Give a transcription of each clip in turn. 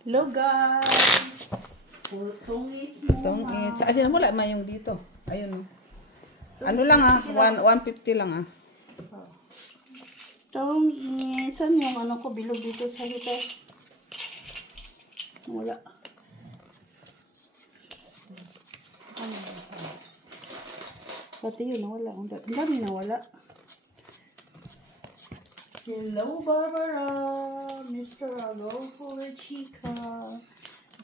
Hello guys! Tungits mo. Tungits. Ay, mo lang yung dito. Ayun. Ano lang ah, 150 lang ah. Tungits. Saan yung ano ko? Bilog dito sa dito. Wala. Pati yun, nawala. Ang dami nawala. Hello, Barbara. Mr. Adolfo Chica.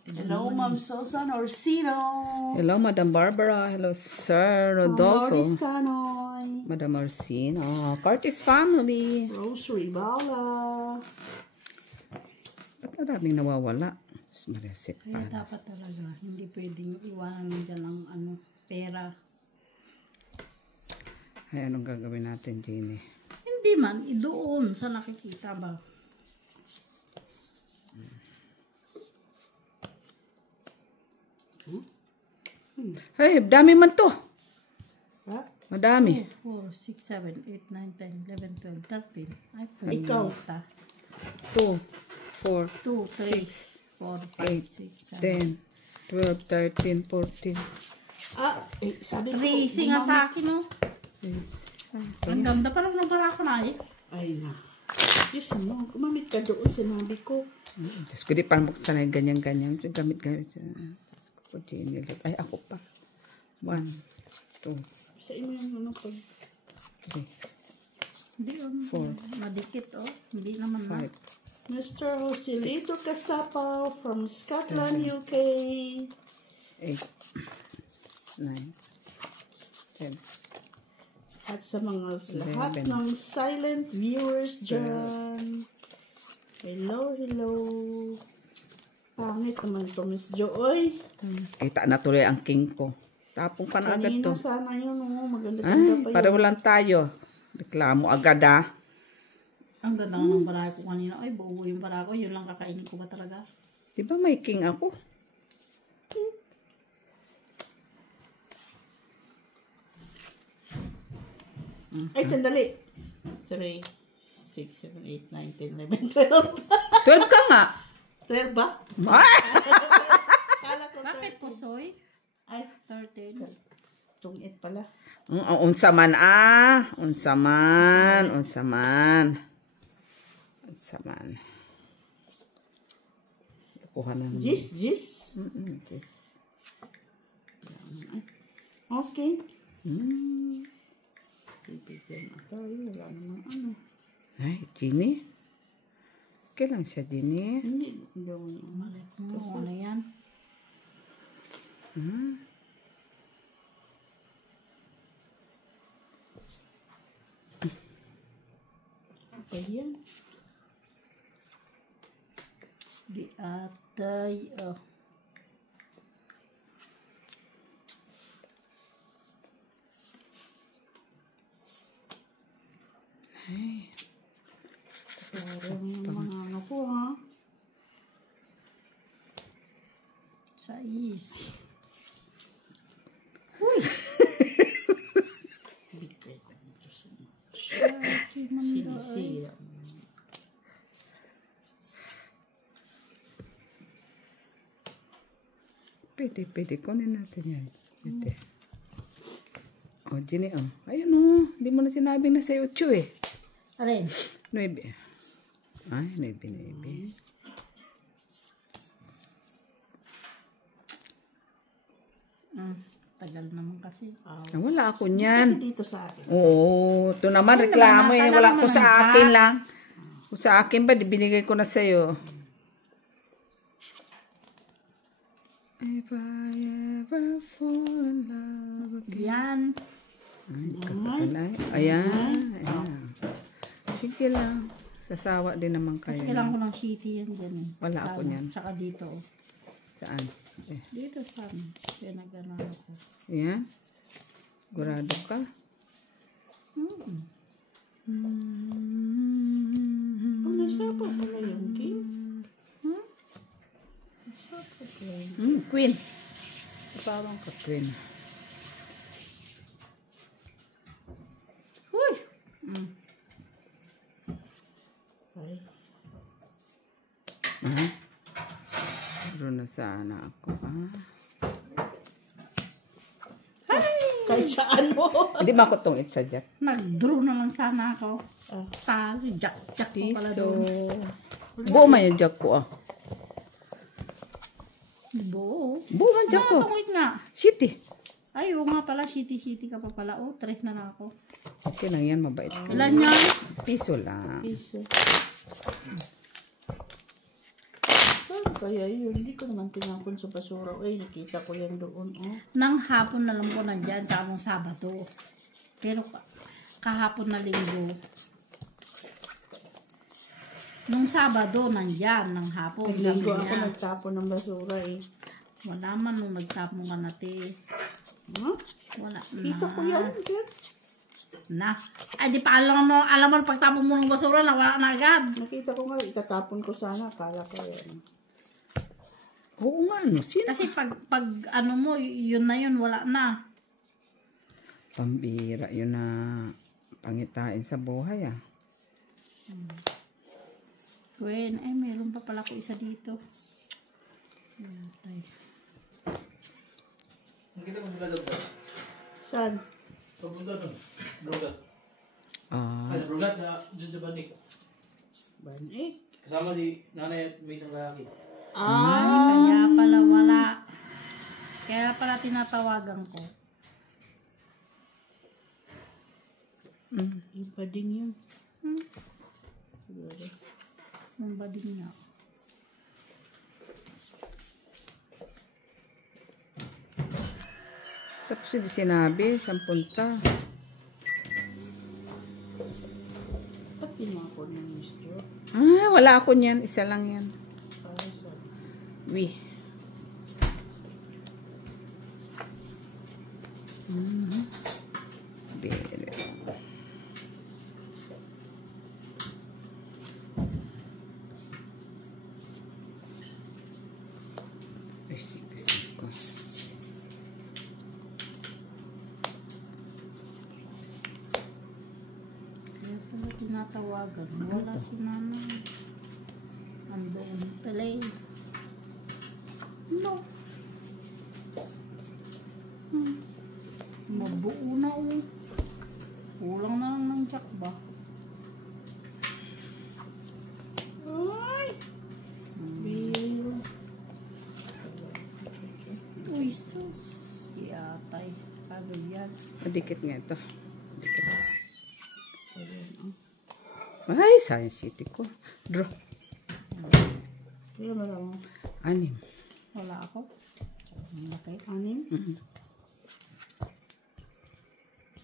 Hello, Ma'am Susan Orsino. Hello, Madam Barbara. Hello, Sir Rodolfo. Morris Canoy. Madam Orsino. Oh, Curtis family. Rosary Bala. Ba't maraming nawawala? Maresip pa. Kaya dapat talaga, hindi pwedeng iwanan mo dyan ang ano, pera. Ay, anong gagawin natin, Jeannie? Hindi man, doon sa nakikita ba? Hey, dami man to. Ha? Madami. 4, 6, 7, 8, 9, 10, 11, 12, 13. Ay, Ikaw. 2, 4, 2, 3, 4, 5, 6, 7. 10, 12, 13, 14. Ah, sabi ko. Racing nga sa akin, no? Ang ganda pa lang ng barako na eh. Ay na. Diyos mo, kumamit ka doon, sinabi ko. Diyos ko, di pa buksan na ganyan-ganyan. Gamit-gamit. Diyos ko, Jeannie. Ay, ako pa. 1, 2, Sa inyo yung ano ko. 3, Hindi, 4, madikit, oh. Hindi naman na. 5, Mr. Joselito Casapaw from Scotland, UK. 8, 9, 10. At sa mga lahat ng silent viewers dyan. Hello, hello. Pangit naman to, Miss Joy. Kita na tuloy ang king ko. Tapong pa na agad Kanina to. sana yun, oh. Maganda Ay, pa pareho yun. lang tayo. Reklamo agad ah. Ang ganda nga ng barako ko kanina. Ay, buo yung barako. Yun lang kakainin ko ba talaga? Di ba may king ako? Ay, sandali. 3, 6, 7, 8, 9, 10, 11, 12. 12 ka nga. 12 ba? Ay! Kala ko Bakit 13. pusoy? Ay, 13. tungit pala. Unsa man ah. Unsa man. Unsa man. Unsa man. Kuha na naman. Gis. Gis. Okay. Bibigyan na tayo. Wala naman ano. Ay, Jeannie. Okay lang siya, Jeannie. Hindi daw yung Malit mo. Ano yan? Apa yan? Di atay. Oh. Ay. Parang yung mga ano ko, ha? Sais. Bigay ko ito sa Shaki man daw. sinisira. Pwede. Kunin natin yan. Pwede. Oh, Jeannie, oh. Ayun, oh. Hindi mo na sinabing na sa'yo, 8 eh. Alin? 9. Ay, 9. Tagal naman kasi. Wala ako niyan. Kasi dito sa akin. Oo, ito naman Ay, reklamo naman, eh. akala Wala mo ko naman sa ba? akin lang. Kung sa akin ba, binigay ko na sa'yo. If I ever fall in love again. Yan. Ay, kapalay. Ayan. Sige lang. Sasawa din naman kayo. Kasi kailangan ko ng shitty yan dyan. Eh. Wala ako niyan. Tsaka dito. Saan? Eh, Dito sa amin. Kaya nag-ano ako. ayan. Gurado ka. Nasa pa pala yung king. Queen. Parang ka queen. Uy! Ay. Draw na sana ako. Kahit saan mo. Hindi ba ako tong itsadyat? Nag-draw na lang sana ako. Ah. Tali, jack ko pala Piso. doon. Buo man yung jack ko Buo. Buo man jack ko. Tungit nga. City. Ay, oo nga pala, shitty ka pa pala. Oh, 3 na lang ako. Okay lang yan, mabait ka. Ilan yan? Piso lang. Piso. Saan kaya yun? Hindi ko naman tinapon sa basura. Ay, nakita ko yan doon. Oh. Nang hapon na lang po nandyan, tamang Sabado. Pero kahapon na Linggo. Nung Sabado, nandyan, ng hapon. Naglinggo sabi ako niya. nagtapon ng basura eh. Wala man nung nagtapon ka natin. Huh? Wala na. Kita ko yan. Yan. Na. Ay, di pa alam mo pagtapon mo ng basura, nawala na agad. Nakita ko nga, itatapon ko sana. Kala ko yan. Oo nga, no? Sino? Kasi pag ano mo, yun na yun, wala na. Pambira yun na pangitain sa buhay Gwen, ay meron pa pala ko isa dito. Ayan, tayo. Nakita mo sila doon. Saan? Pagpunta doon. Brugat. Ah, Ay, Brugat dyan sa Banik. Banik. Kasama si nanay at may isang lalaki. Ah! Kaya pala wala. Kaya pala tinatawagan ko. Yung bading yun. Siguro. Nung bading nga. tapos hindi sinabi, saan punta? Ba't tinapon ng mister? Wala ako niyan. Isa lang yan. Para sa... Wi. Bere. Isip ko. Kaya pala tinatawagan. Wala si nanay. Andoon pala eh. No. Mabuo na oh. Kulang na lang ng jack ba? Ay! Biro. Uy, sus. Yatay. Ano yan? Madikit nga ito. Dikit. Ay, Science City ko. Draw. Kaya malamang. 6. Wala ako. Ang laki. Anim?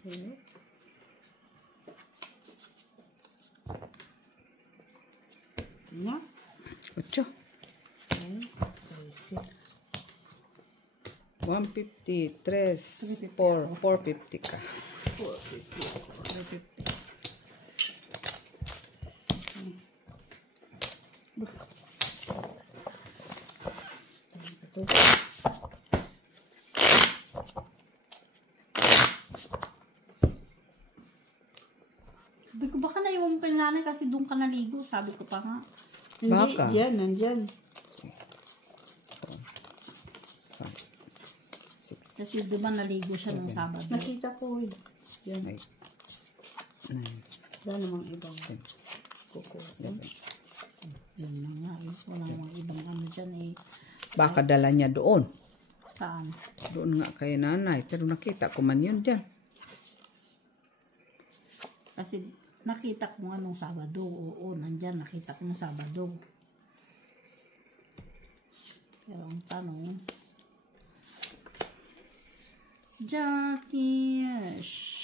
Okay. Na? 8. Okay. 150, 3, 4, 450 ka. 450. Sabi ko, baka naiwan mo kay nanay kasi doon ka naligo. Sabi ko pa nga. Hindi, Baka. dyan, nandyan. Kasi di ba naligo siya nung Sabado. Nakita ko eh. Yan. 8, 9, Wala namang ibang 10, kuko. 11. Yun na nga eh. Wala namang ibang ano dyan eh. Baka dala niya doon. Saan? Doon nga kay nanay. Pero nakita ko man yun dyan. Kasi nakita ko nga nung Sabado. Oo, nandyan. Nakita ko nung Sabado. Pero ang tanong, Jackie, shh.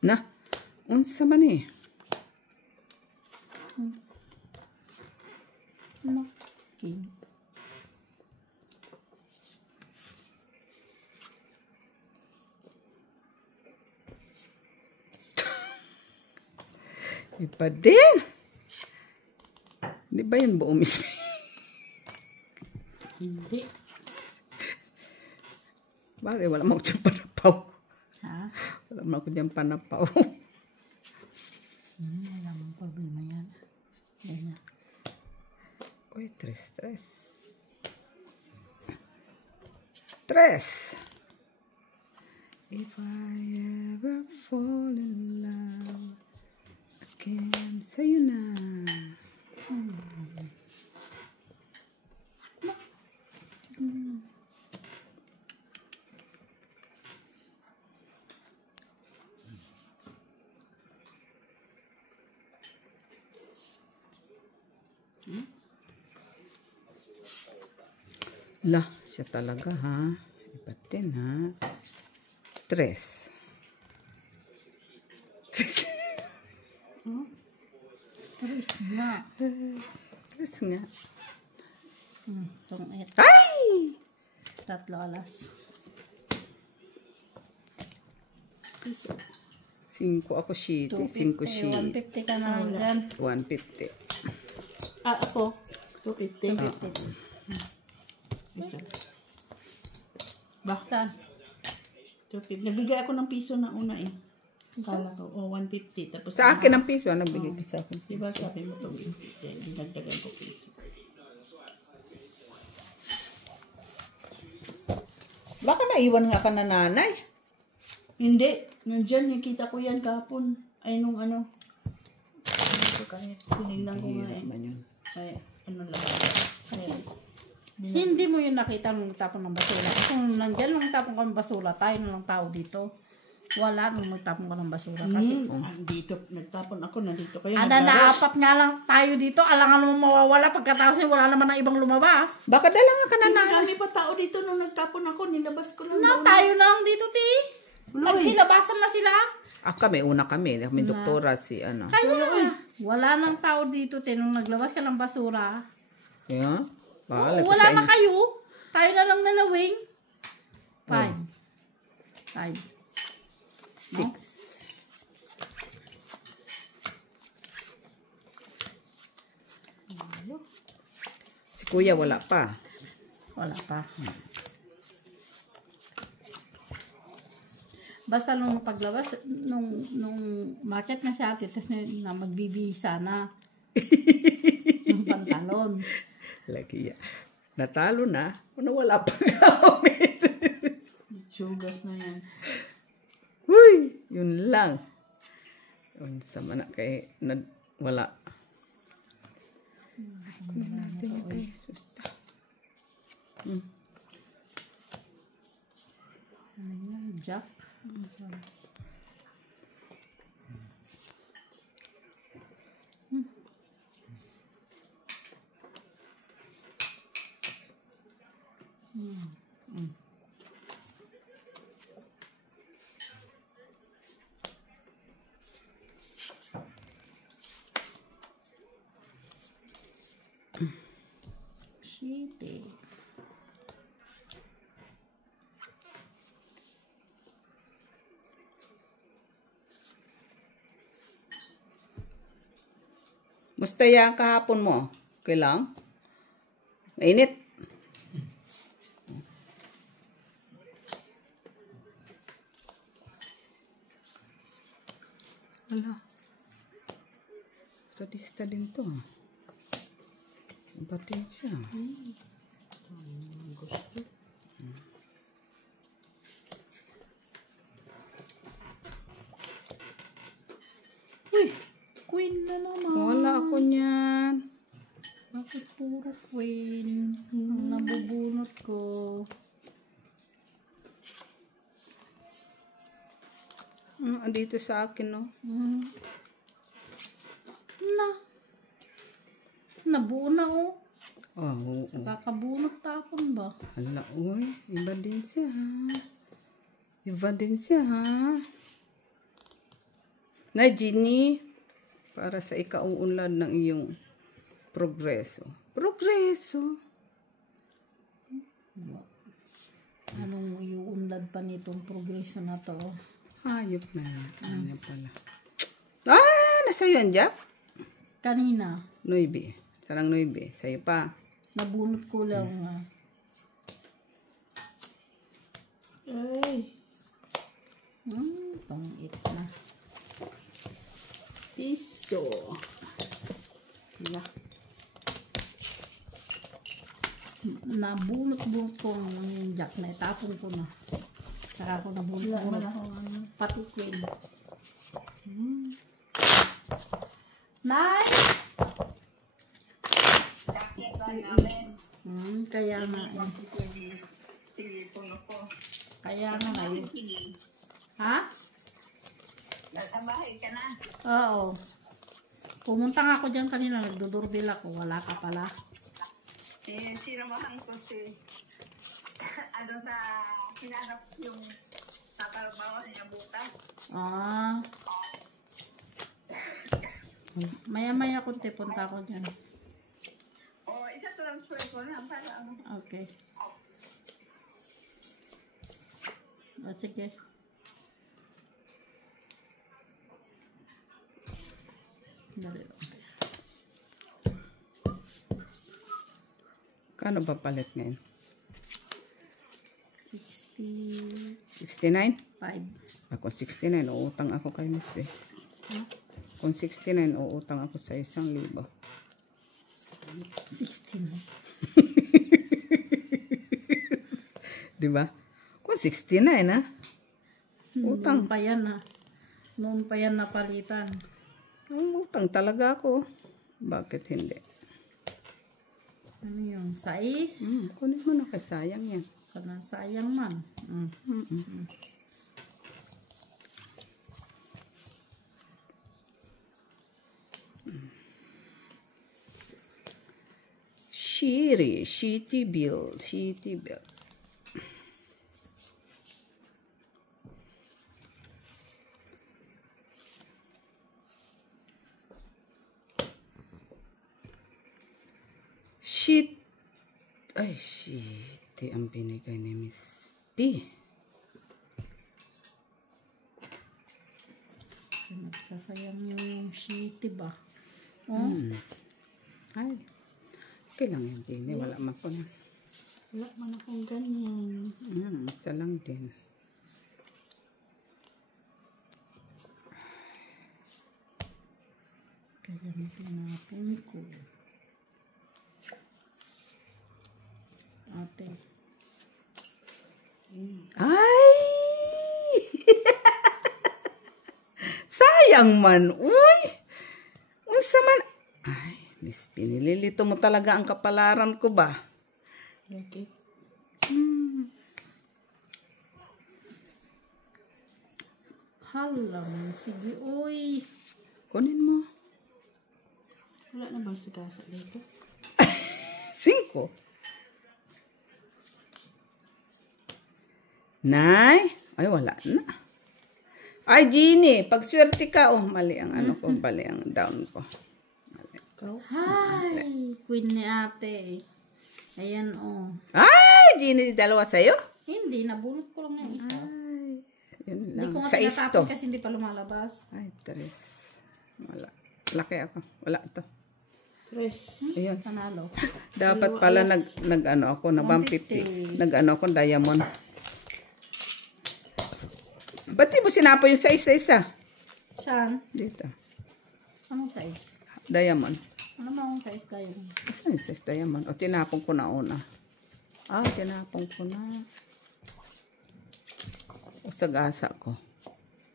Na, unsa man eh. No. Okay. Iba din. Di ba yun buo mismo? Hindi. Bakit? Wala mo ako dyan panapaw. Ha? Wala mo ako dyan panapaw. Wala mong problema yan. Yan na. Uy, tres. Tres. If I ever fall in love again, sa'yo na. Lah, siya talaga ha. Iba din ha. Tres. Tres nga. Tres nga. Tong et. Ay! 3 alas. 5 ako shit. 5 shit. 150 ka na lang dyan. 150. Ako. 250. 250. Piso. Ba? Saan? 250. Nagbigay ako ng piso na una eh. Kala ko, 150. Tapos Sa akin ang piso. Ano bigay ka sa akin? diba sabi mo 250? Dinagdagan ko piso. Baka naiwan nga ka na nanay. Hindi. Nandyan, nakita ko yan kahapon. Ay, nung ano. Tinignan ko nga eh. Naman yun. Ay, ano lang. Ayan. Hindi mo yun nakita nung tapon ng basura. Kung nandyan nung tapon ka ng basura, tayo na lang tao dito. Wala nung magtapon ka ng basura. Kasi Dito, nagtapon ako, nandito kayo. naapat nga lang tayo dito. Alangan mo mawawala pagkatapos wala naman ng ibang lumabas. Baka dala nga ka na nanay. Marami pa tao dito nung nagtapon ako, nilabas ko lang. Na, tayo na lang dito, ti. Nagsilabasan na sila. Kami, una kami. Kami doktora si ano. Kaya, wala nang tao dito, ti. Nung naglabas ka ng basura. Yeah? Oo, wala na kayo. Tayo na lang nalawing. 5. 5. 6. Si kuya wala pa. Wala pa. Basta nung paglabas, nung market na si ate, tapos na magbibisa na. Ng pantalon. Lagi ya. Natalo na. Kung wala pa gamit. Sugas na yan. Huy! Yun lang. Yun sama na kay wala. Kunin natin yung kay susta. Jack. Shitty. Musta yan kahapon mo? Okay lang? Mainit? Ala. Stadista din to. Batin siya. Gusto. Uy, queen na naman. Wala ako niyan. Bakit puro queen? Ang nabubunot ko. Andito sa akin, no? Nabuo na oh. Oo. Kakabunot tapon ba? Hala, uy. Iba din siya, ha? Iba din siya, ha? Na, Ginny, para sa ikauunlad ng iyong progreso. Progreso? Anong iuunlad pa nitong progreso na to? Hayop na yan. Ano pala? Nasa'yo yan, Jack? Kanina, Noibe. Sarang Noibe. Sa'yo pa. nabunot ko lang Ay. Tongit na. Piso. Na. Nabulot-bulot ko ang jack na itapon ko na. Tsaka ako nabulot-bulot. Pati queen. Nice! Kaya nga eh. Kaya nga ngayon. Ha? Nasa bahay ka na. Oo. Pumunta nga ako dyan kanina. Nagdudurbil ako. Wala ka pala. Sinamahan ko si ano sa hinanap yung tatrabaho niya bukas. Maya-maya kunti punta ako dyan. O, isa transfer ko na para ano. Okay. Sige. Dali lang. Kano ba palit ngayon? 65. 69? Ako 69, uutang ako kay Miss B. Kung 69, uutang ako sa 1,000. 69. Diba? Kung 69 ha? Utang. Noon pa yan napalitan. Utang talaga ako. Bakit hindi? Ano yung size? Kunin mo na kay sayang yan. Sayang man. Shitty bill. Ay, shitty ang binigay ni Miss B. Nagsasayang yung shitty ba? Ay, okay lang yan din. Wala man ko na. Wala man akong ganyan. Isa lang din. Kaya tinapin ko. Ate. Ay! Sayang man. Uy! Unsa man. Ay, Miss pinililito mo talaga ang kapalaran ko ba? Okay. Hala man, sige, uy. Kunin mo. Wala na bang sigasa dito? 5. Nay? Ay, wala na. Ay, Jeannie, pagswerte ka. Oh, mali ang ano ko, mali ang down ko. Hi, queen ni ate. Ayan, oh. Ay, Jeannie, dalawa sa'yo? Hindi, nabulot ko lang yung isa. Ay, yun Hindi lang. ko nga Sa isto. tinatapon kasi hindi pa lumalabas. Ay, 3. Wala. Laki ako. Wala to. 3. Ayun. Panalo. Dapat pala nag-ano ako, na 150. Nag-ano ako, diamond. Ba't di mo sinapo yung size sa isa? Saan? Dito. Anong size? Diamond. Ano ba ang size kayo? Saan yung size diamond? O, tinapong ko na una. Ah, tinapong ko na. O, sa gasa ko.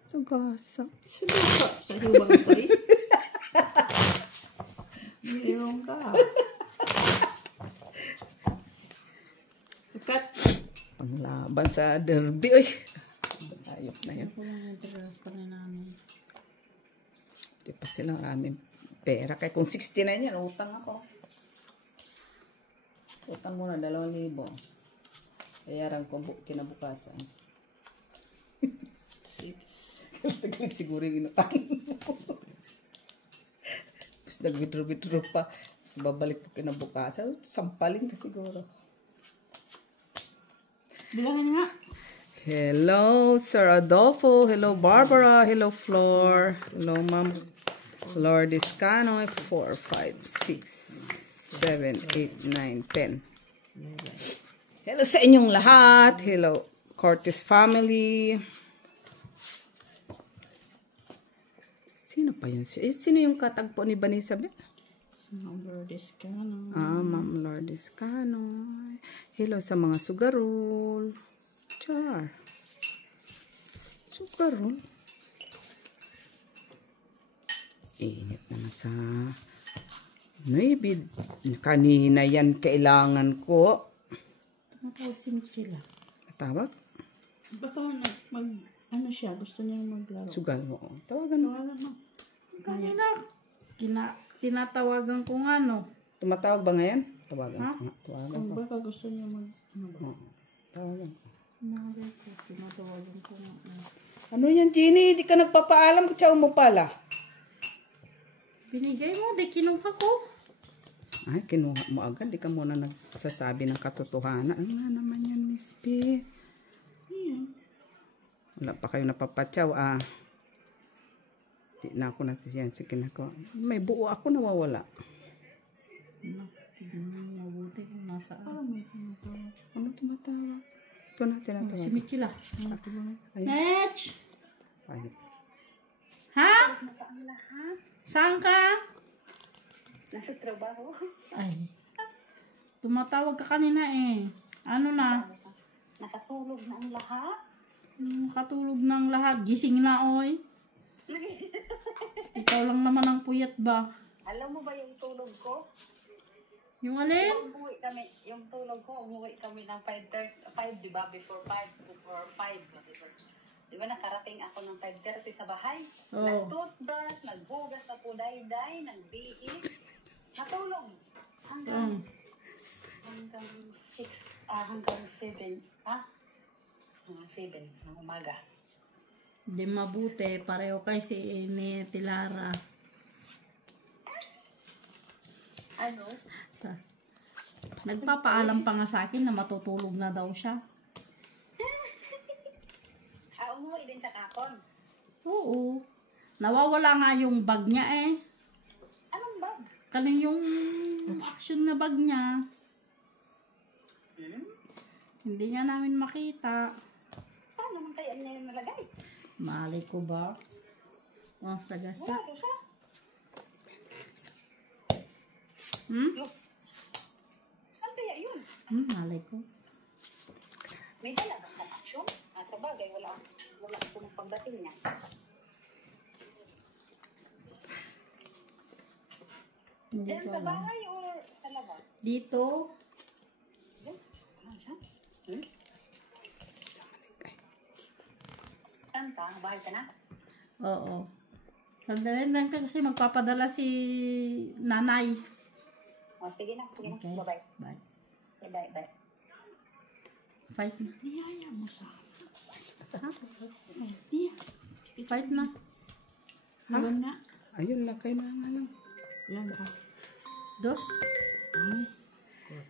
Sa gasa. Siguro sa hibang size. Mayroon ka. Cut. Panglaban sa derby. Uy. Ayop na yun. Ako lang yung tigas pa rin namin. Di pa sila maraming pera. Kaya kung 69 yan, utang ako. Utang muna, 2,000. Bayaran ko kinabukasan. 6. Tagalit siguro yung inutang. Tapos nag-withdraw pa. Tapos babalik ko kinabukasan. Sampalin ka siguro. Bilangin nga. Hello, Sir Adolfo. Hello, Barbara. Hello, Flor. Hello, Ma'am Flor Discano. 4, 5, 6, 7, 8, 9, 10. Hello sa inyong lahat. Hello. Cortez family. Sino pa yun? Sino yung katagpo ni Vanessa Bell? Ma'am Lourdes Cano. Ma'am Lourdes Cano. Hello sa mga sugarol. Char. Sugarol. Init na sa... Maybe kanina yan kailangan ko. Tumatawag si Michela. Tawag? Baka ano siya, gusto niya maglaro. Sugal mo. Tawagan mo. Tawagan mo. Kanina, tinatawagan ko nga, no? Tumatawag ba ngayon? Tawagan Ha? ko nga. Tawagan Kung ko. baka gusto niya ano ba? Tawagan ko. Mare ko, tinatawagan ko nga. Ano yan, Jeannie? Di ka nagpapaalam. Kutsaw mo pala. Binigay mo, di kinuha ko. Ay, kinuha mo agad. Di ka muna nagsasabi ng katotohanan. Ano nga naman yan, Miss P? Ayan. Wala pa kayo napapatsaw, Di na ako nagsisiyan. Sige na ko. May buo ako nawawala. Tignan mo mabuti kung nasaan. Parang may tinatawag. Ano tumatawag? Ito na, Si tinatawag. Michela. Ayun. Netch! Ayun. Ha? Saan ka? Nasa trabaho. Ay. Tumatawag ka kanina eh. Ano na? Nakatulog na ang lahat. Katulog ng lahat. Gising na, oy. Ikaw lang naman ang puyat ba? Alam mo ba yung tulog ko? Yung alin? Umuwi kami, yung tulog ko, umuwi kami ng 5:30, 5, di ba? Before 5. Di ba nakarating ako ng 5:30 sa bahay? Oo. Nag-toothbrush, nagbugas sa puday-day, nagbihis, natulog. Hanggang 6, hanggang 7, hanggang 7 ng umaga. Di mabuti. Pareho kay si Tilara. Ano? Nagpapaalam pa nga sa akin na matutulog na daw siya. Umuwi din sa kapon. Oo. Nawawala nga yung bag niya eh. Anong bag? Kaling yung action na bag niya. Hindi nga namin makita. Saan naman kaya niya yung nalagay? Malay ko ba? Oh, sagasa. Wala doon siya. Saan kaya yun? Malay ko. May dala ba sa action? Sa bagay, wala akong pagdating niya. Hindi Diyan ko sa alam. bahay o sa labas? Dito. Ano siya? Saan ka? Bahay ka na? Oo. Sandali lang kasi magpapadala si nanay. O, sige na. Sige na. Okay. Bye-bye. Bye. Bye-bye. Fight na. Niyaya mo sa akin. Ha? Niya. Fight na. Iwan nga. Ayun na, kailangan lang. Ilan ka? Dos. Ay.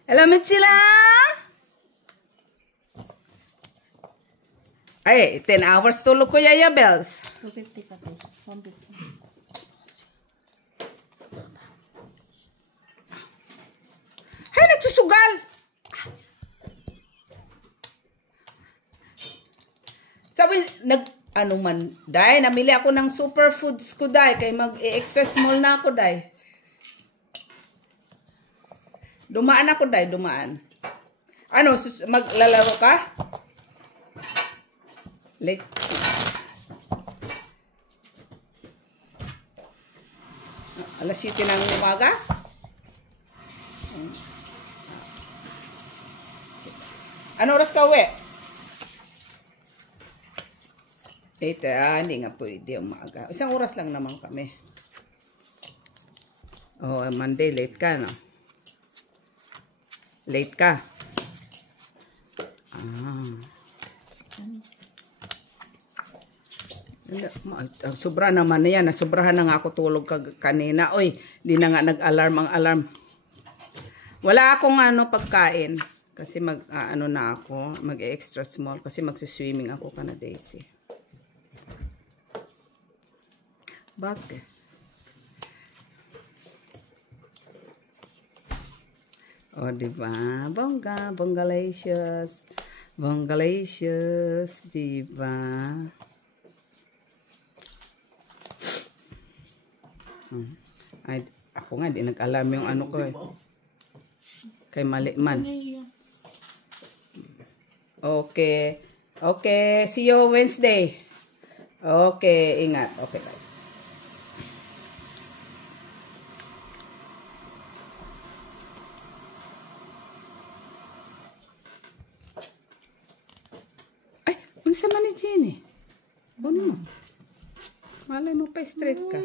Alamit sila! Ay, 10 hours tulog ko, Yaya Bells. 250 ka tayo. 150. Ay, nagsusugal! Sabi, ano man, day, namili ako ng superfoods ko, day, kay mag-extra small na ako, day. Dumaan ako, day, dumaan. Ano, maglalaro ka? Late. Alas 7 ng umaga? Ano oras ka uwi? 8, hindi nga pwede umaga. Isang oras lang naman kami. Oh, Monday, late ka, no? Late ka. Sobra naman na yan. Sobrahan na nga ako tulog kanina. Oy, di na nga nag-alarm ang alarm. Wala akong pagkain. Kasi ano na ako, mag-extra small. Kasi magsiswimming ako kana Daisy. Bakit? O, diba? Bongga, bonggalicious. Bonggalicious, diba? Ay, ako nga, di nag-alarm yung ano ko eh. Kay mali man. Okay. Okay, see you Wednesday. Okay, ingat. Okay, bye. Ay, unsa man ni Jenny? Kunin mo. Malay mo pa straight ka.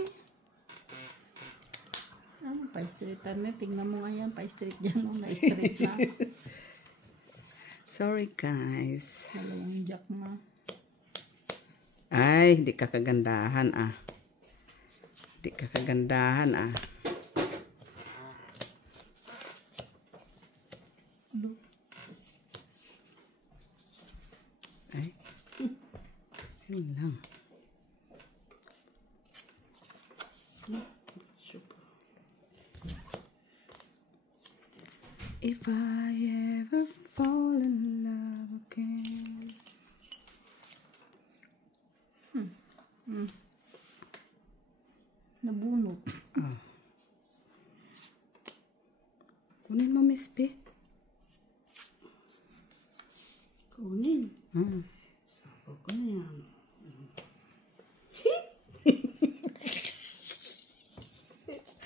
Pa-straight na. Tingnan mo nga yan. Pa-straight dyan. Na-straight na. Sorry guys. Wala yung jack na. Ay, di ka kagandahan ah. Di ka kagandahan ah. Ay. Yun lang. If I ever fall in love again. Nabunot. Oh. Kunin mo, Miss B. Kunin. Sapo ko na yan.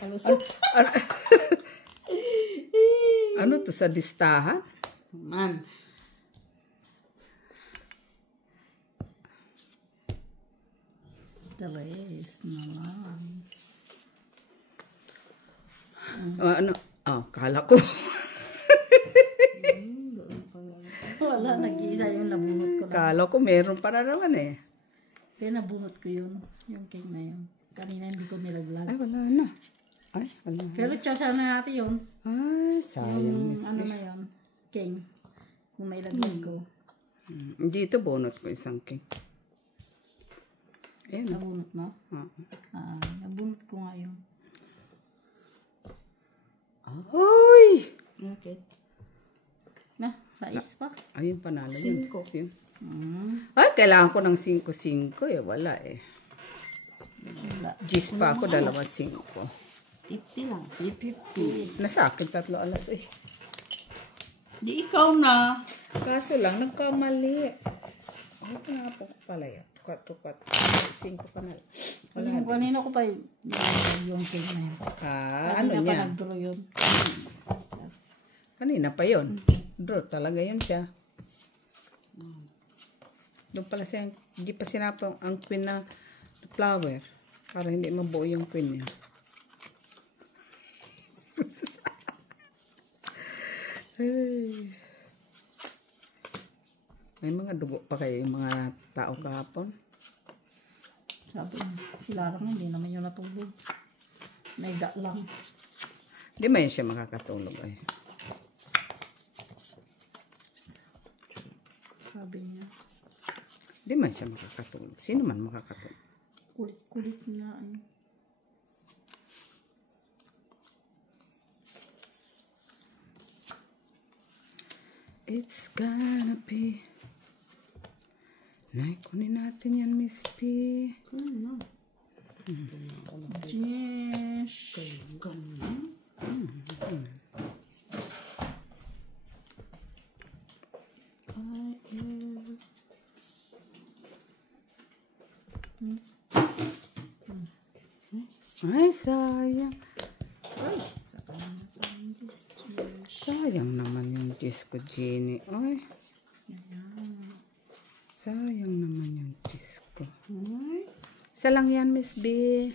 Alusot. Ano to sa listahan? Man. Tres naman. Ano? Oh, kala ko. Wala, nag-iisa yung nabunot ko lang. Kala ko meron para naman eh. Kaya nabunot ko yun. Yung cake na yun. Kanina hindi ko nilaglag. Ay, wala na. Ay, wala na. Pero tsasahan na natin yun. Ay, sayang, Yung Miss ano B. na yun. King. Kung nailaglag ko. Dito, bonus ko isang cake. Ayan. Nabunot mo? Nabunot ko nga yun. Hoy! Okay. Na, sais pa. Ayun, panalo yun. 5. Yun. Ay, kailangan ko ng 5-5 eh. Wala eh. Wala. Gis pa ako, 2-5. 50 lang. 50. Nasa akin, 3 alas eh. Di ikaw na. Kaso lang, nagkamali. Ano pa nga po pala yan? 5 ka na. Kasi kung kanina ko pa yung cake na yun. Ano Kanina pa niya? nag-draw yun. Kanina pa yun. Draw talaga yun siya. Doon pala siya, hindi pa sinapang ang queen na flower. Para hindi mabuo yung queen niya. May mga dugo pa kayo yung mga tao kahapon. Sabi niya, si Larang hindi naman yun natulog. Mega lang. Hindi man siya makakatulog ay. Sabi niya. Hindi man siya makakatulog. Sino man makakatulog? Kulit-kulit nga eh. It's gonna be... Nay, kunin natin yan, Miss P. Yes. Ganun. Ay, sayang. Sayang naman yung disco, Jenny. Ay. Sayang naman yung disco. Isa lang yan, Miss B.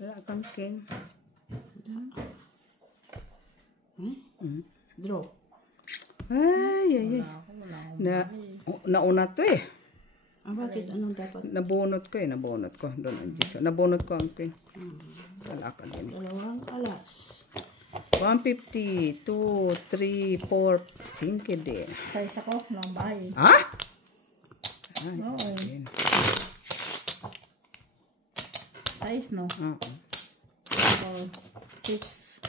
Wala kang king. Draw. Ay. Nauna to eh. Bakit? Anong dapat? Nabunot ko. Doon ang disco. Nabunot ko ang king. Wala ka din. 2 alas. 150, 2, 3, 4, 5 din. Sa isa ko, ng bahay. Ha? Ay, Oo. din. Size, no? Oo. 4, 6.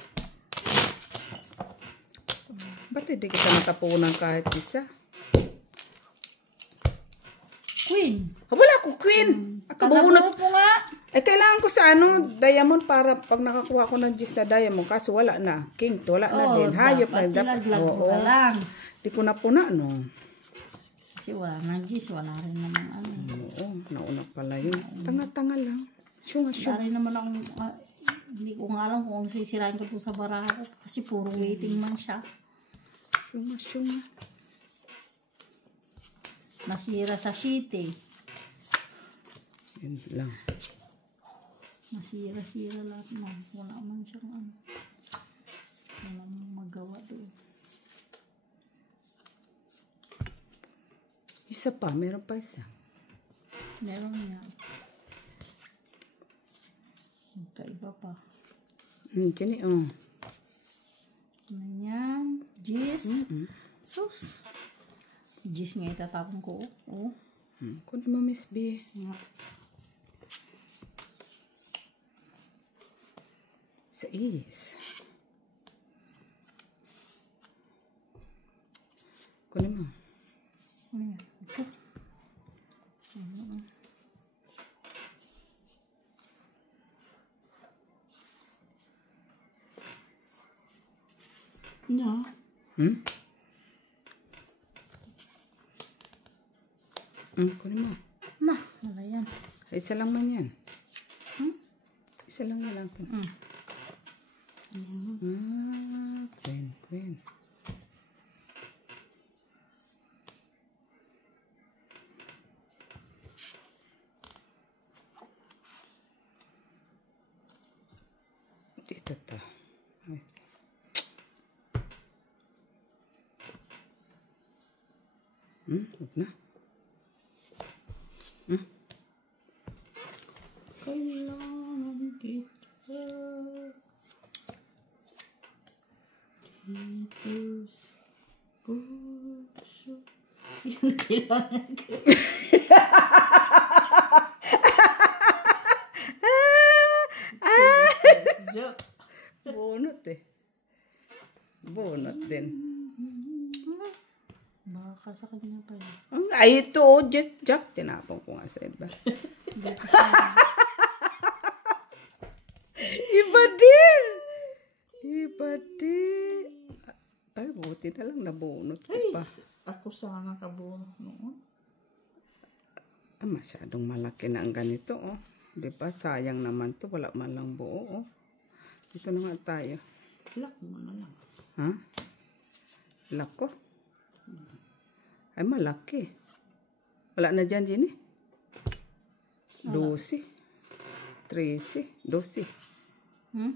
Ba't hindi kita natapunan kahit isa? Queen. Wala ko, Queen. Kabubunot. Mo nga. Eh, kailangan ko sa ano, diamond para pag nakakuha ko ng gist na diamond. Kaso wala na. King, wala na din. Hayop na. Ilaglag mo na lang. Di ko napuna, no? Kasi wala na gis, wala rin naman ano. Oo, nauna pala yun. Tanga-tanga lang. Syunga. Wala rin naman akong, hindi ko nga alam kung sisirain ko ito sa baraha ko. Kasi puro waiting man siya. Syunga. Nasira sa sheet eh. Yun lang. Nasira-sira lahat na. Wala man siyang ano. Wala man magawa doon. Isa pa, meron pa isa. Meron niya. Magkaiba pa. Kini, oh. Ano yan? Gis. Sus. Gis nga itatapon ko. Oh. Kunin mo, Miss B. Sa is. Kunin mo. Ano yan? Ito. No. Kunin mo. Na, wala yan. Isa lang man yan. Isa lang yan akin. Queen. Dito ta. Ay. Huwag na. Kailangan kita dito sa puso. Yung kailangan kita. Joke. Bunot eh. Bunot din. Baka sa kanya pa yun. Ay, ito, Jack. Tinapon ko nga sa iba. Iba din. Ay, buti na lang nabunot ko pa. Ako sana kabunot noon. Masyadong malaki na ang ganito, oh. Diba? Sayang naman to. Wala man lang buo, oh. Dito na nga tayo. Lock mo na lang. Ha? Lock ko? Ay, malaki. Wala na dyan, Jenny. 12. 13. 12. 8.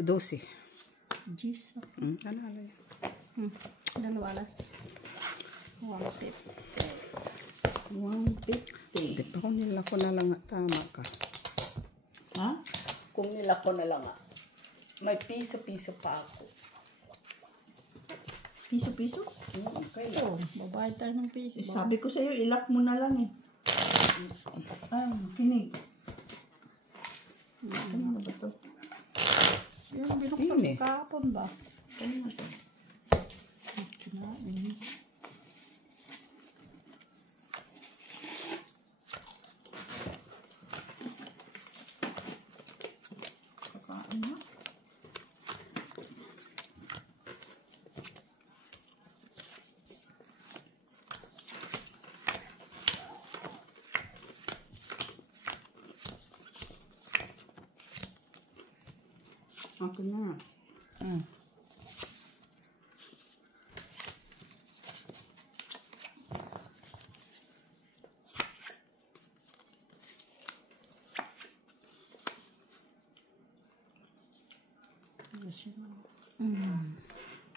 12. Gis. Ano yan? Dalawa alas. 150. 150. Di pa kung nilako na lang nga. Tama ka. Ha? Kung nilako na lang nga. May piso-piso pa ako. Piso-piso? Okay. Ito, babayad tayo ng piso. Eh, sabi ko sa'yo, ilock mo na lang eh. Ay, kinig. Ano ba ito? Yung binuksan Yun eh. kahapon ba? Ano na ito? Kinain. Kakain na. Ako na.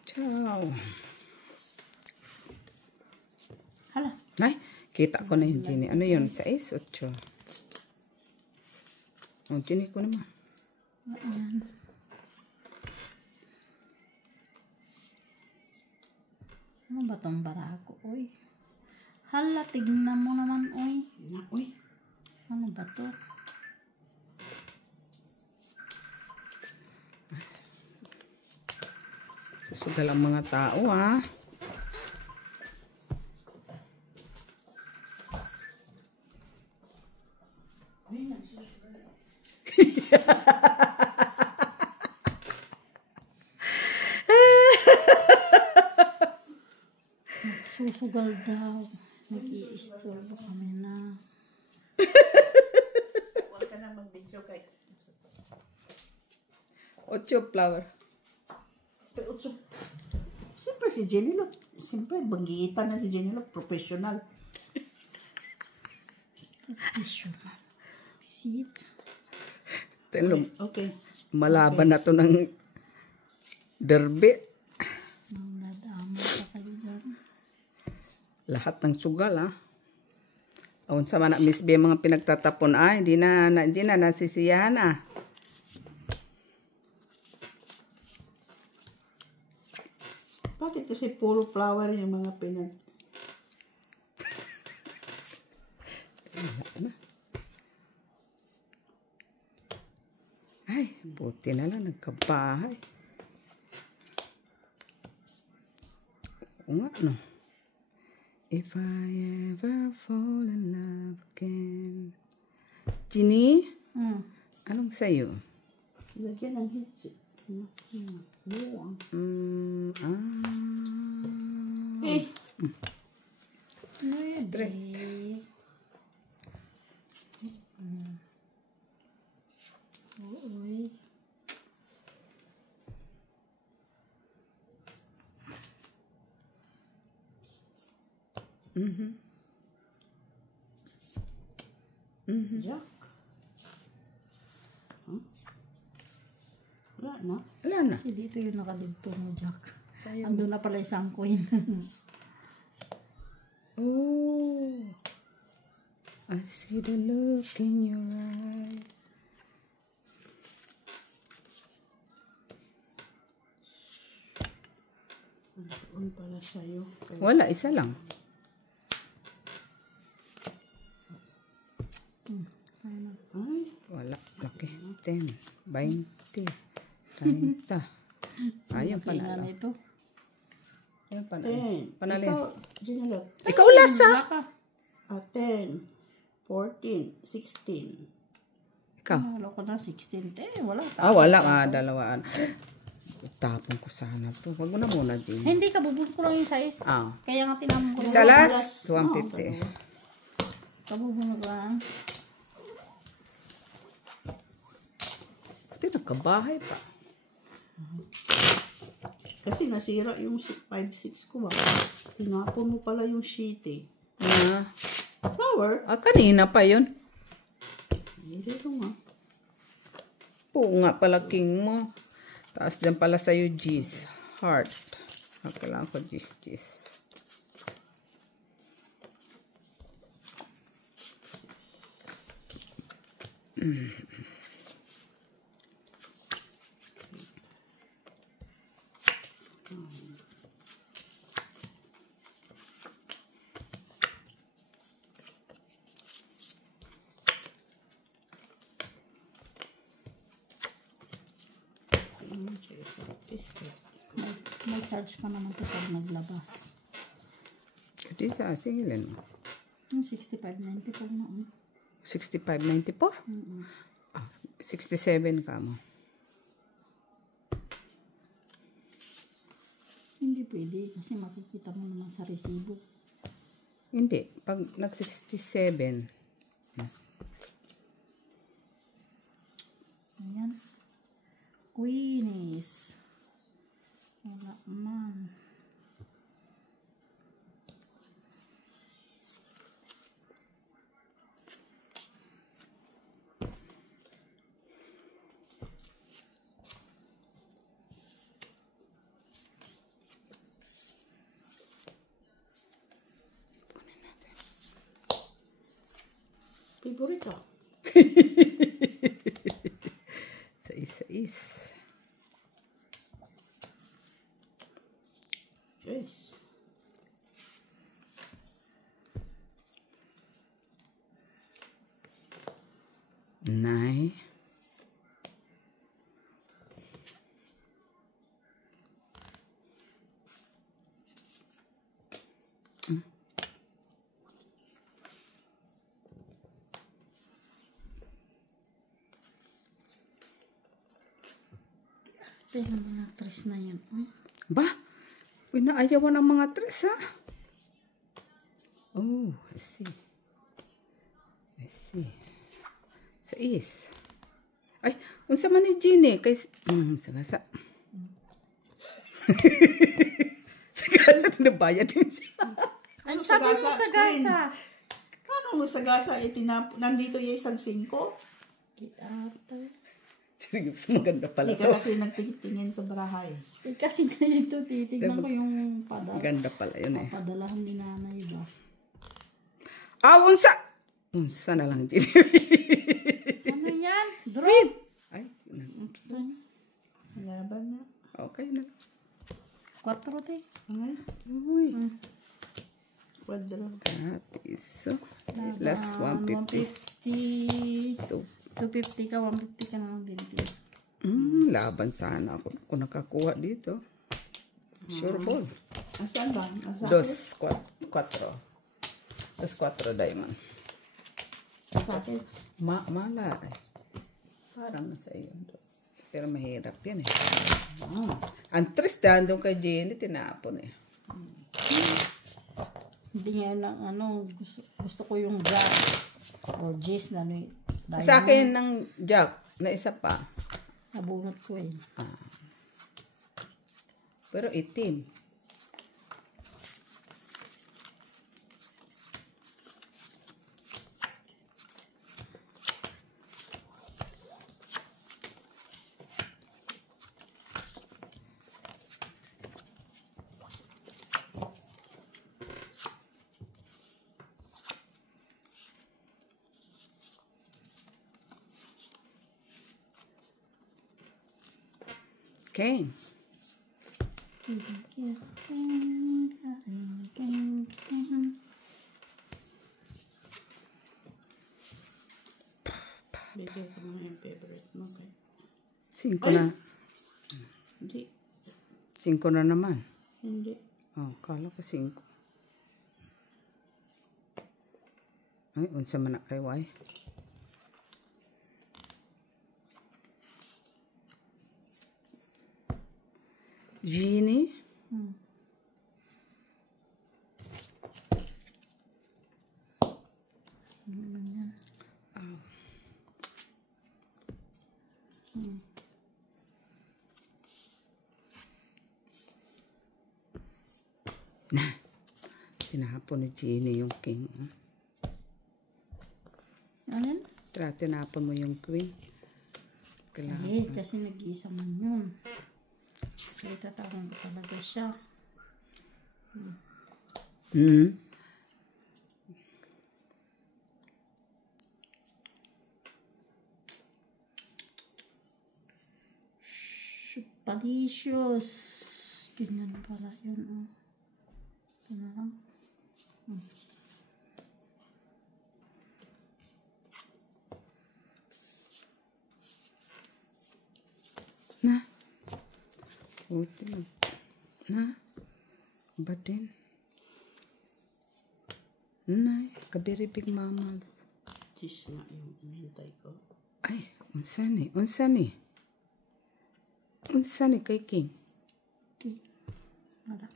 Ciao. Hala. Ay, kita ko na yung Jenny. Ano yun? 6, 8. Oh, Jenny ko naman. Ayan. Ano ba tong barako, oy? Hala, tignan mo naman, oy. Na, uy. Ano ba to? Sugal ang mga tao, ha. Susugal daw. Nag-i-istorbo kami na. Huwag ka na mag-video kay. 8 flower. Pero, siyempre si Jenny Lot, siyempre banggita na si Jenny Lot, professional. Professional. Sit. Telo, Okay. malaban na to ng derby. Nadama pa kayo dyan. Lahat ng sugal, ha. Aun sa man Miss B mga pinagtatapon, ay hindi na nasisiyahan, ah. Bakit kasi puro flower yung mga pinag... Ay, buti na lang nagkabahay. Oo nga, no. If I ever fall in love again. Ginny, anong sa'yo? Lagyan ng headset. Buwang. Eh, Straight. Uy. Jack. Huh? Wala na. Wala na. Kasi dito yung nakalibto mo, Jack. Ando na pala isang coin. Oh, I see the look in your eyes. Doon pala sa'yo. Wala, isa lang. Ay, Wala, laki. 10, 20, 30. Ayun pala. Kailan ito? Ayun pala. 10. Panalo. Ikaw, Jenny Lot. Ikaw lasa. Wala ka. 10, 14, 16. Ikaw. Wala ko na 16. Wala. Wala ka. Dalawaan. Tapon ko sana to. Wag mo na muna din. Hindi ka, bubog ko lang yung size. Kaya nga tinamon ko lang. Sa last, 150. Kabubog lang. Pati nagkabahay pa. Kasi nasira yung 5-6 ko ba? Tinapon mo pala yung sheet eh. Flower? Kanina pa yun. Hindi ito nga. Oo nga pala, king mo. Taas din pala sa'yo, G's. Heart. Kailangan ko G's. May charge pa naman ito pag naglabas. Ito isa, singilin mo. Yung 65.94 noon. 65.94? 67 ka mo. Hindi pwede kasi makikita mo naman sa resibo. Hindi. Pag nag-67, Ayan. Queenies. Wala man. Favorito. Sais. Yes. Nine. Tingnan mo na tres na yan. Ba? Pinaayawan ang mga tres, ha? Oh, I see. I see. Sais. Ay, unsa man ni Jeannie? Kay... sagasa. Sagasa, tinabayad din siya. Ang sabi mo sa gasa. Paano mo sa gasa, nandito yung isang 5? Seryoso, maganda pala Hindi to. ka kasi nagtingin sa barahay. Kasi ganito, titignan ko yung Maganda pala yun eh. padalahan ni nanay ba? Unsa! Unsa na lang, Jeannie. Ano yan? Drop! Ay, Laban na. okay na. 4 te. Ay, Uy. kwadro. Piso. Last 150. 150. 250 ka, 150 ka na lang din. Laban sana ako kung nakakuha dito. Sure ball. Asan ba? Asan? 2, 4. 4 diamond. Sa akin. Mala eh. Parang nasa iyo. Pero mahirap yan eh. Ang trist doon kay Jenny, tinapon eh. Hindi nga lang, gusto ko yung black or J's na Sa akin ng Jack na isa pa. nabunot ko eh. Pero itim. Okay. Bigay ko mo yung favorite mo. Okay? 5 na. Hindi. 5 na naman. Hindi. Oh, kala ko 5. Ay, unsa man na kay Y. Jeannie? Tinapon ni Jeannie yung king. Ano yun? Tinapon mo yung queen. Kailangan. Kasi nag-iisa man yun. Kaya tatawag ko talaga siya. Palicious. Ganyan pala yun. Oh. Ito na lang. Na. Buti lang. Na. Ba din? Nay, kabiribig mamas. Cheese na yung hinintay ko. Ay, unsa ni? Unsa ni? Unsa ni kay King? Wala.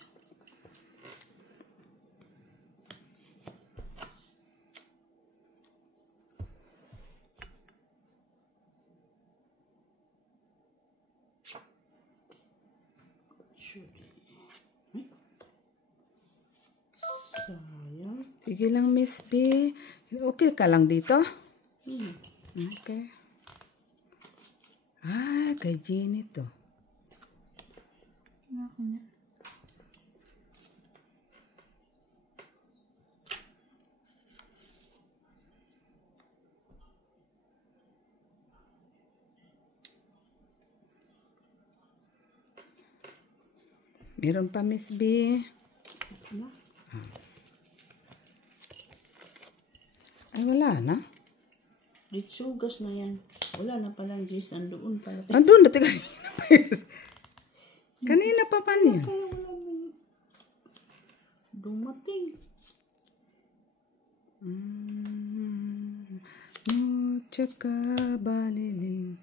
Sayang. Sige lang, Miss B. Okay ka lang dito? Okay. Kay Jeannie to. Ako niya. Meron pa, Miss B. Ay, wala na. Litsugas na yan. Wala na palang cheese. Nandoon pala. Andun, dati kanina pa yun. Kanina pa pa niya. Dumating. Mucha ka baliling.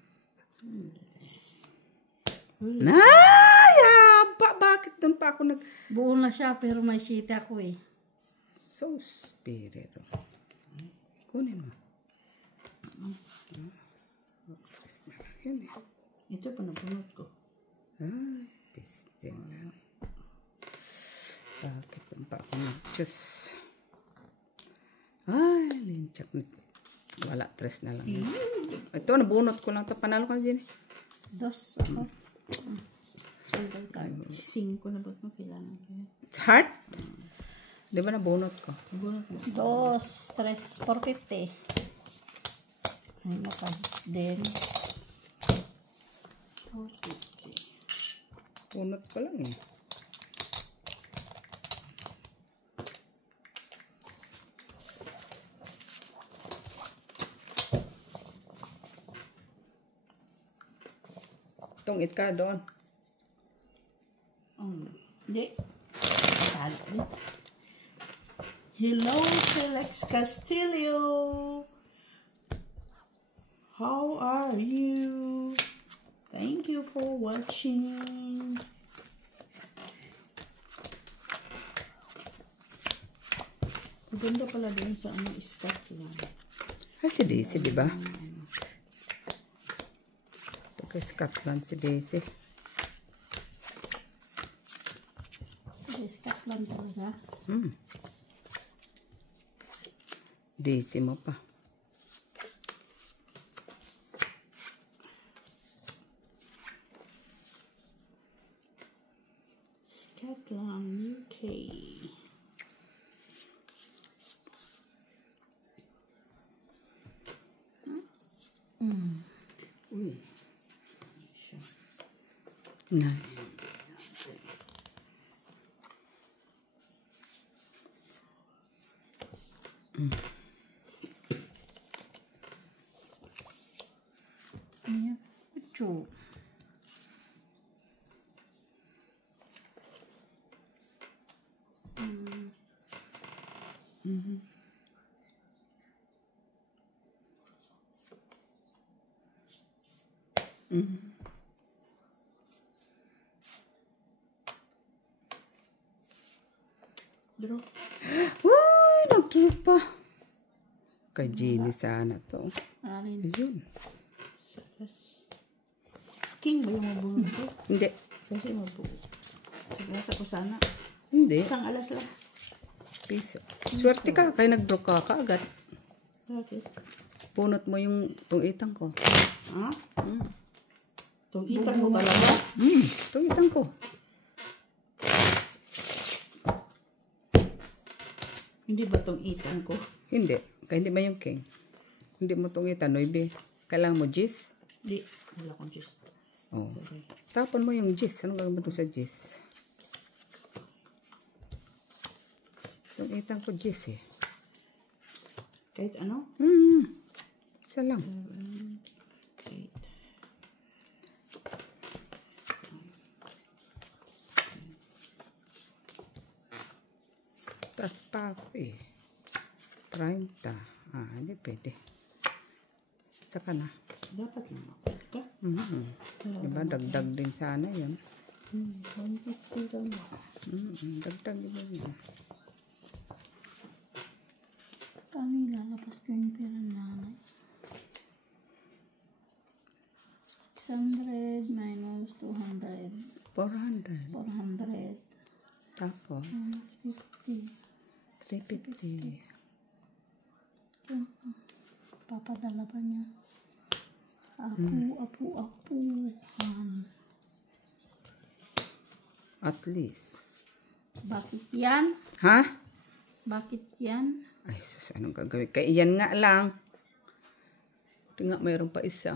Nayaba! Bakit doon pa ako nag... Buo na siya, pero may sita ako eh. So spirit. Kunin mo. Yun eh. Ito pa nabunot ko. Ay, pistil lang. Bakit doon pa ako nag-choose? Ay, linchak. Wala, 3 na lang. Ito, nabunot ko lang ito. Panalo ka na dyan eh. 2 ako. Single card. 5 na ba't mo kailangan ko yun? It's heart? Di ba nabunot ko? Nabunot mo. 2, 3, 450. Ay, nakahit din. 450. Bunot ko lang eh. Tungit ka doon. Hindi. Hello, Felix Castillo. How are you? Thank you for watching. Maganda pala din sa Scotland. Ay, si Daisy, di ba? Ito kay Scotland si Daisy. Sa Scotland talaga. Daisy mo pa. Scotland, UK. Uy. Nay. Ayan. Ucho. Draw. Uy, nag-draw pa. Kay Jenny sana to. Alin. Ayun. Salas. King ba yung mabunod ko? Hindi. Kasi mabunod. Sagasa ko sana. Hindi. Isang alas lang. Piso. Swerte ka. Kaya nag-draw ka kaagad. Bakit? Punot mo yung tungitan ko. Ha? Itong itan mo talaga? Tungitan ko. Hindi ba itong itan ko? Hindi. Kaya hindi ba yung king? Hindi mo tungitan, 9. Kailangan mo gis. Hindi. Wala akong juice. Oh. Tapon mo yung gis. Anong gagawin mo sa gis? Tungitan ko gis eh. Kahit ano? Isa lang. 8. Tas pa ako eh. 30. Hindi pwede. Saka na. Dapat lang ako. Ka? Diba? Dagdag din sana yun. 150 lang. Dagdag din yun. Kami lalabas ko yung pera nanay. 600 minus 200. 400. 400. Tapos, Minus 50. 350. Papadala pa niya. Apu-apu-apuhan. At least. Bakit yan? Ha? Bakit yan? Ay, sus, anong gagawin? Kaya yan nga lang. Ito nga, mayroon pa isa.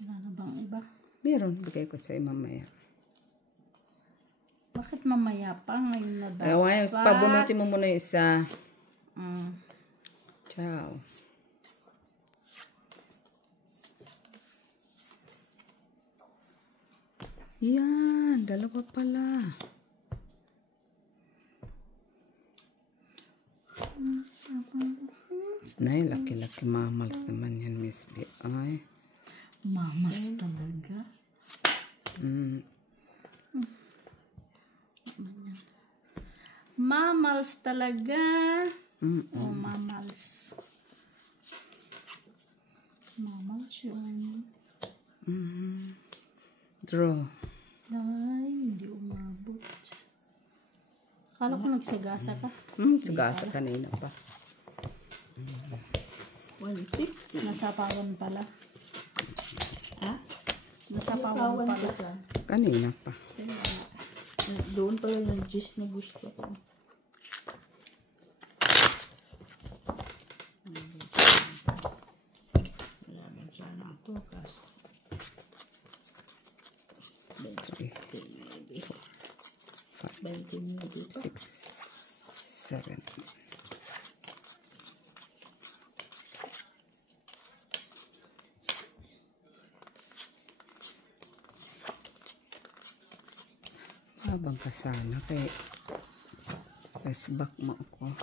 Wala na bang iba? Meron. Bigay ko sa'yo mamaya. Bakit mamaya pa? Ngayon na dapat. Ay, pabunutin mo muna yung isa. Ciao. Yan, dalawa pala. Nay, laki-laki mammals naman yan, Miss B. Ay. Mamas talaga. Mammals talaga. Oh, mammals. Mammals yun. Draw. Ay, hindi umabot. Akala ko nagsagasa ka. Sagasa kanina pa. 150. Nasapawan pala. Ha? Nasapawan pala. Kanina pa. Doon pala yung gist na gusto ko. Wala man sana ito. Kaso 20 maybe. 20 maybe pa. 6, 7. Habang ka sana kay press back mo ako.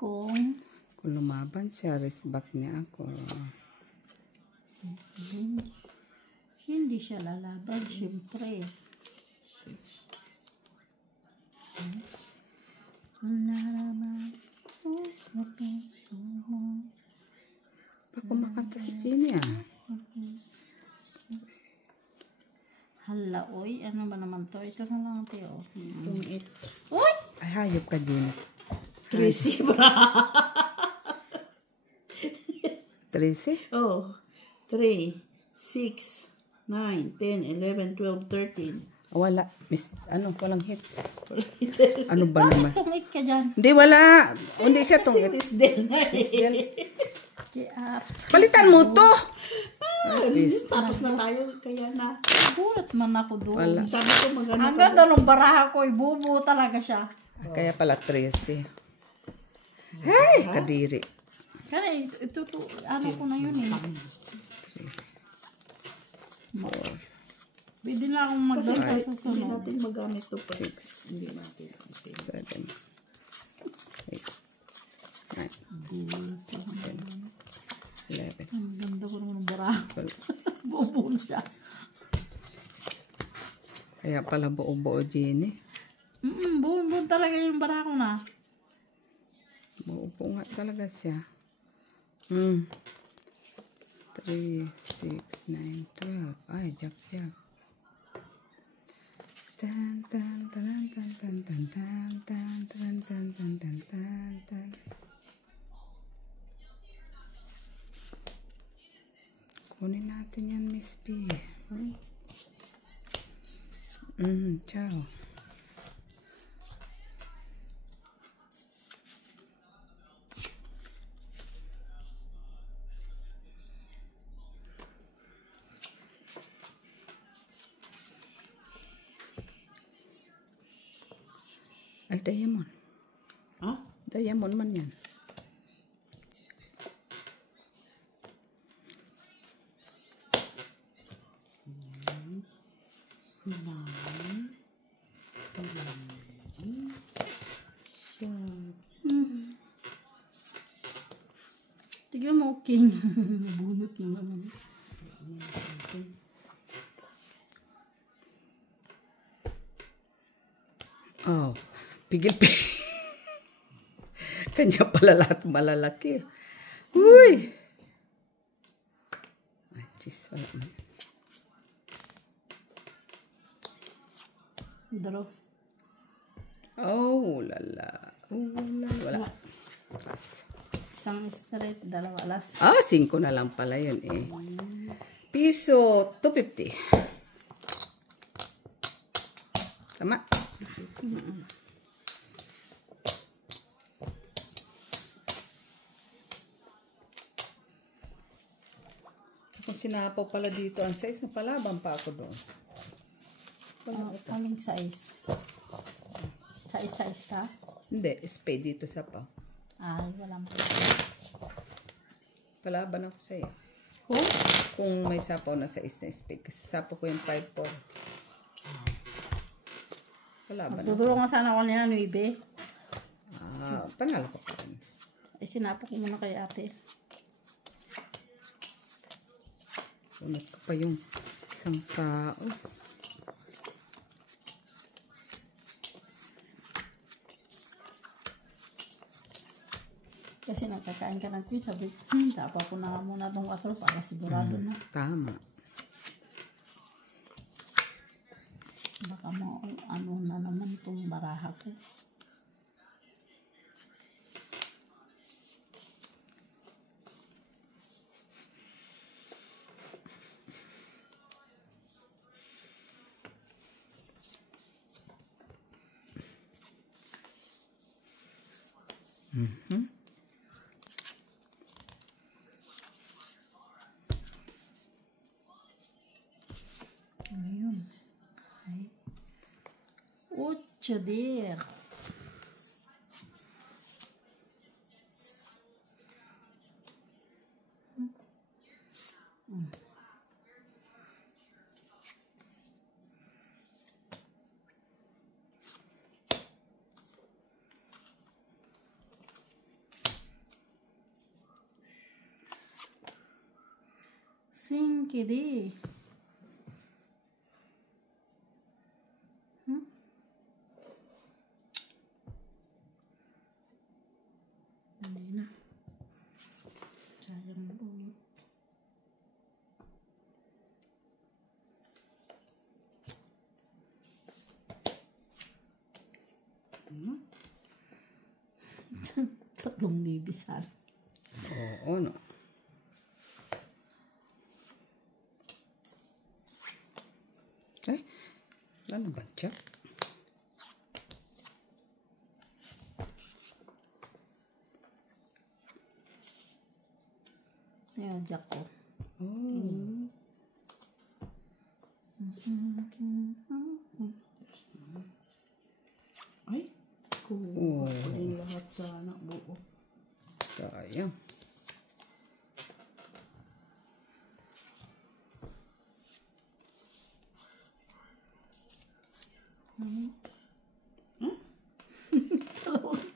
Kung Lumaban siya, rest back niya ako. hindi siya lalaban, syempre. Lalaban ko sa puso mo. Pa kumakanta si Jenny Hala, oy, ano ba naman to? Ito na lang, Teo. Tungit. Uy! Ay, hayop ka, Jenny. Tracy, bra. Tracy? Oh. 3, 6, 9, 10, 11, 12, 13. Wala. Walang hits. Ano ba naman? Tungit ka dyan. Hindi, wala. Hindi siya Kasi tong Miss Del na eh. Palitan mo to! Tapos na tayo, kaya na. Bulat man ako doon. Wala. Sabi ko magano Ang ganda ng baraha ko, ibubo talaga siya. Kaya pala Tracy. Hey! Kadiri. Kaya ito, ano ko na yun eh. Pwede na akong Kasi magdala sa hindi susunod. natin magamit to pa. Hindi natin. 7, 8, 9, 11, Ang ganda ko naman ng baraha. 12. Bubo na siya. Kaya pala buo-buo, Jenny. Buo talaga yung baraha ko na. Buo-buo nga talaga siya. 3, 6, 9, 12. Ay, jack. Tan tan tan tan tan tan tan tan tan tan tan tan tan tan. Kunin natin yan, Miss P. Ciao. Ay, diamond. Ha? Diamond man yan. Tignan mo, King. Nabunot naman. Oh, pigil. Kanya pala lahat malalaki. Uy! Ay, jeez, wala man. Draw. Oh, lala. Wala. Isang straight, dalawa alas. 5 na lang pala yun eh. Piso 250. Tama? Kung sinapaw pala dito, ang size na palaban pa ako doon. Aling size? Size ka? Hindi, spade dito sa pa. Ay, wala mo. Palaban ako sa'yo. Kung? Kung may sapaw na size na spade. Kasi sapaw ko yung 5'4". Palaban ako. Tutulungan sana ako nila, Nuibe. Panalo ko pa rin. Sinapa ko muna kay ate. Sunod ko pa yung isang tao. Kasi nagkakain ka ng quiz, sabi, tapa ko na nga muna itong 4 para sigurado na. Tama. Baka mo, ano na naman itong baraha ko. Ayun. Ay. Ocho dir. Cinque di. Hindi na. Sayang bunot. Tatlong bibisan. Oo, no. Ay, wala na ba siya? Ayan, jack ko. Ay, kuha ko din lahat sana buo. Sayang.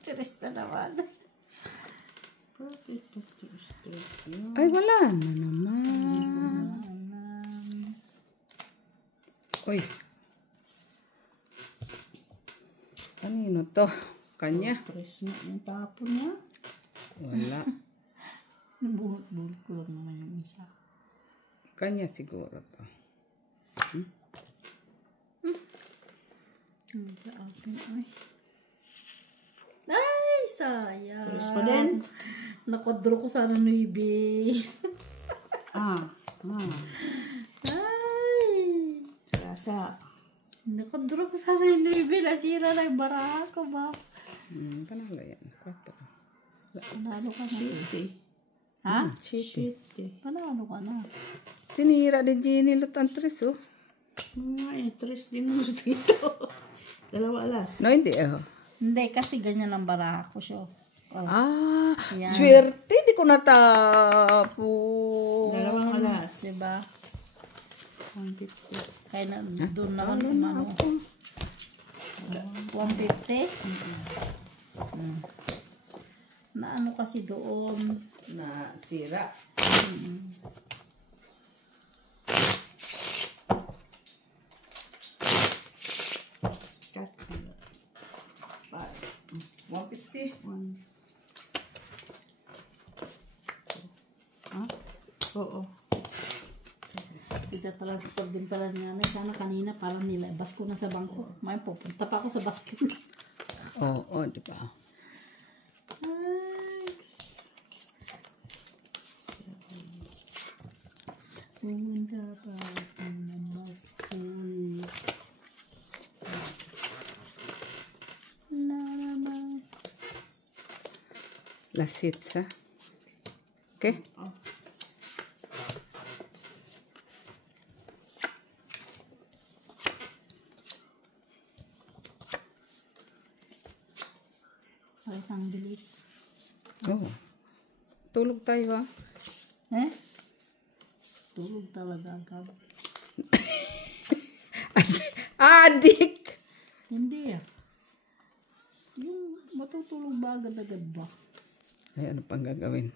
Interes na naman. Bakit ito stress yun? Ay, wala na naman. Uy. Kanino to? Kanya? Stress na yung tapo niya. Wala. Nabuhot-buhot ko lang naman yung isa. Kanya siguro to. Ay, sayang. Stress pa din. Nakodro ko sana nuibi. Ah. Ay. Kasa. Nakodro ko sana yung nuibi. Nasira na yung baraha ko ba? Panalo yan. 4. Panalo ka na. Shitty. Ha? Shitty. Panalo ka na. Sinira din Jenny Lutantris, oh. Mga stress din mo dito. 2 alas. No, hindi, Hindi, kasi ganyan ang baraha ko siya. Ah, Yan. swerte. Di ko natapo. 2 alas. Diba? 150. Kaya na, doon naman kung ano. 150? Na ano kasi doon. Na sira. Cut. 150. 1. Ha? Oo. Kita talaga pag din pala niya. Sana kanina parang nilabas ko na sa bangko. May pupunta pa ako sa basket. Oo, di ba? Pumunta pa ako ng basket. Lasitsa. Okay? Oh. Bakit ang bilis? Oo. Tulog tayo, ah. Eh? Tulog talaga agad. Adik! Hindi ah. Yung Matutulog ba agad-agad ba? Ay, ano pang gagawin?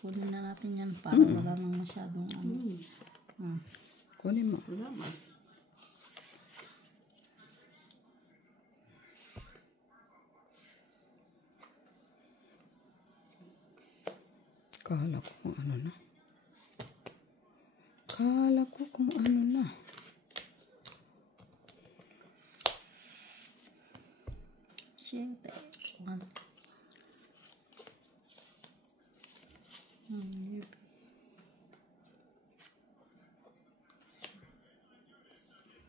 Kunin na natin yan para wala nang masyadong ano. Kunin mo. Salamat. Kala ko kung ano na. Kala ko kung ano na. Siyete.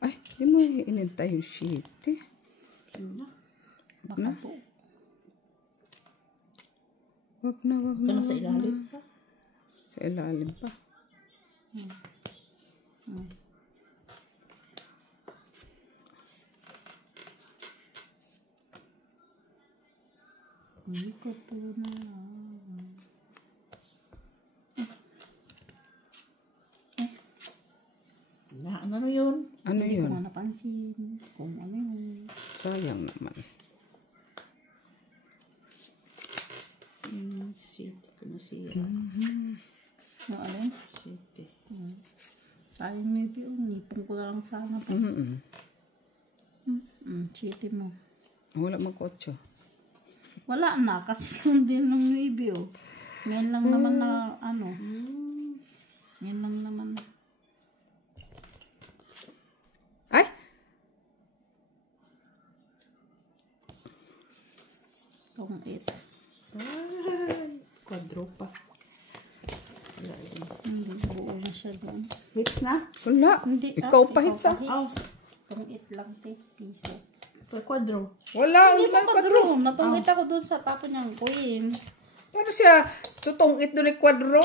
Ay, di mo inintay yung sheet eh. Ano na? Baka po. Wag na, wag na. Kano sa ilalim pa? Sa ilalim pa. Hindi ko po na. Ano yun? Ano Hindi ko yun? nga napansin kung ano yun. Sayang naman. Shit. Kumasira. Ano alin? Shit eh. Sayang maybe yung nipon ko na lang sana. Chiti mo. Wala mag-8. Wala na kasi sundin ng maybe oh. Ngayon lang naman na ano. Ngayon lang naman. Ay! Itong 8. Ay, quadrupa. Hindi buo na siya doon. Hits na? Wala. Hindi. Ikaw pa hits ah. Oh, Itong 8 lang piso. per quadro. Wala. Hindi Wala. pa quadro. Natungit ako doon sa tapo niyang queen. Paano siya tutungit doon ng kwadro?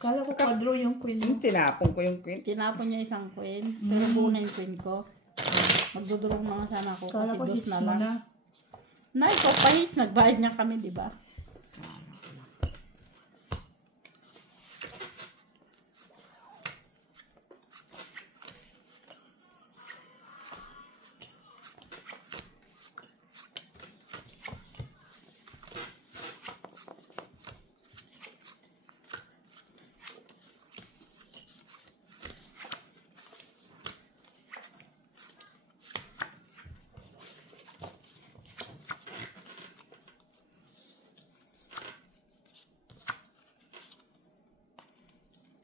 Kala ko quadro yung queen mo. Tinapon ko yung queen. Tinapon niya isang queen. Pero buo na yung queen ko. Magdudurong na nga sana ako Kala kasi ko dos hits na mo lang. na. Na, ikaw pa hits. Nagbayad niya kami, di ba?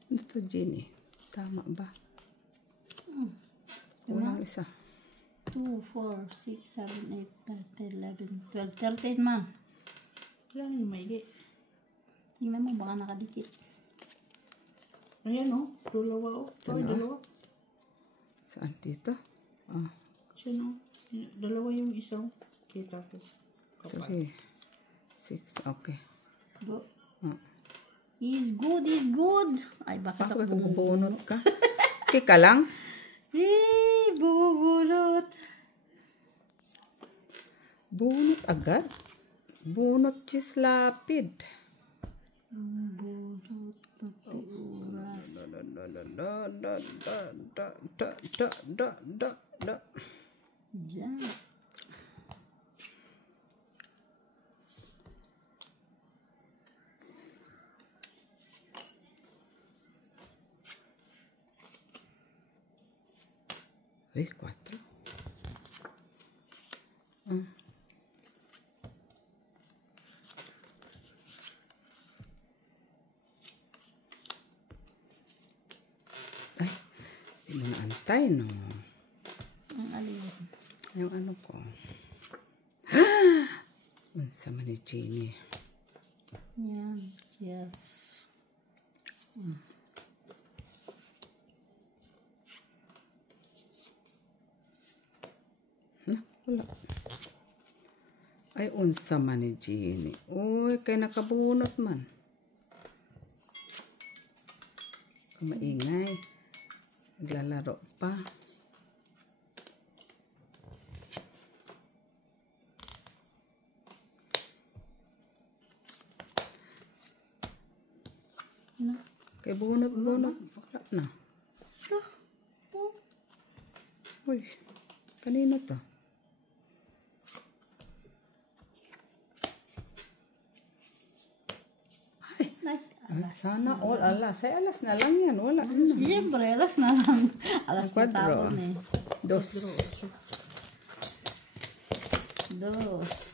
Ito, Jenny. Tama ba? Kulang isa. 2, 4, 6, 7, 8, 9, 10, 11, 12, 13 man. Kailan yung maigi? Tingnan mo, baka nakadikit. Ayan o. Dalawa o. Ay, dalawa. Saan dito? Ah, Siya no. Dalawa yung isang. Kita ko. 3, 6. Okay. Go. Ah. Is good, is good. Ay, baka sa Bakit bubunot ka? Okay ka lang? bubunot. Bunot agad? Bunot chis lapid. Bubunot. Pati oras. Diyan. Eh, 4. Ay, di mo naantay, no? Ang alin. Yung ano ko. Unsa man ni Jenny. Yan. Yes. Wala. Ay, unsa man ni Jenny. Uy, kay nakabunot man. Maingay. Naglalaro pa. Na. Kay bunot-bunot. Wala na. Uy, kanino to? Sana all, alas. Ay, alas na lang yan. Wala na. Siyempre, alas na lang. Alas na Cuatro. tapon eh. Dos. Dos.